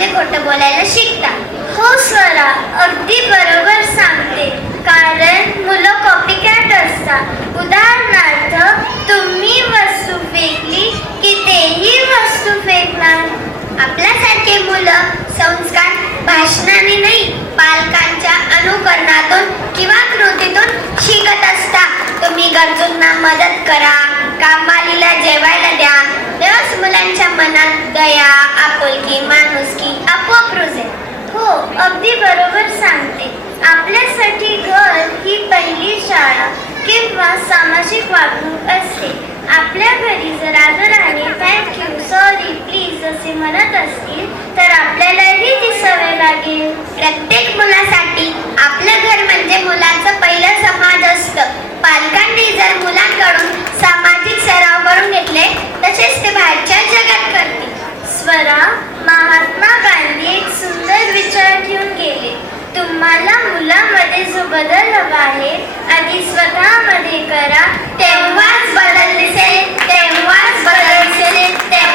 म्हणजे खोटं बोलायला शिकता. हो स्वरा, अगदी बरोबर सांगते. कारण मुलं कॉपीकॅट असतात. उदाहरणार्थ, तुम्ही वस्तू फेकली की तेही वस्तू फेकणार. आपल्यासारखे मुलं संस्कार भाषणाने नाही, पालकांच्या अनुकरणातून किंवा कृतीतून शिकत असतात. तुम्ही गरजूंना मदत करा, कामालीला जेवायला द्या, तेव्हाच मुलांच्या मनात दया, आपुलकी, माणुसकी आपोआप रुजेल. हो, अगदी बरोबर सांगते. आपल्यासाठी घर ही पहिली शाळा किंवा सामाजिक वागणूक असते. आपल्या घरी जर आदराने थँक्यू, सॉरी, प्लीज असे म्हणत असतील तर आपल्यालाही ती सवय लागेल. प्रत्येक मुलासाठी आपलं घर म्हणजे मुलाचं पहिलं समाज असतं. पालकांनी जर मुलांकडून सामाजिक सराव करून घेतले तसेच ते बाहेरच्या जगात करतील. स्वरा, महात्मा गांधी एक सुंदर विचार घेऊन गेले. तुम्हाला मुलामध्ये जो बदल हवा आहे, आधी स्वतःमध्ये करा, तेव्हाच बदल दिसेल, तेव्हाच बदल दिसेल, तेव्हा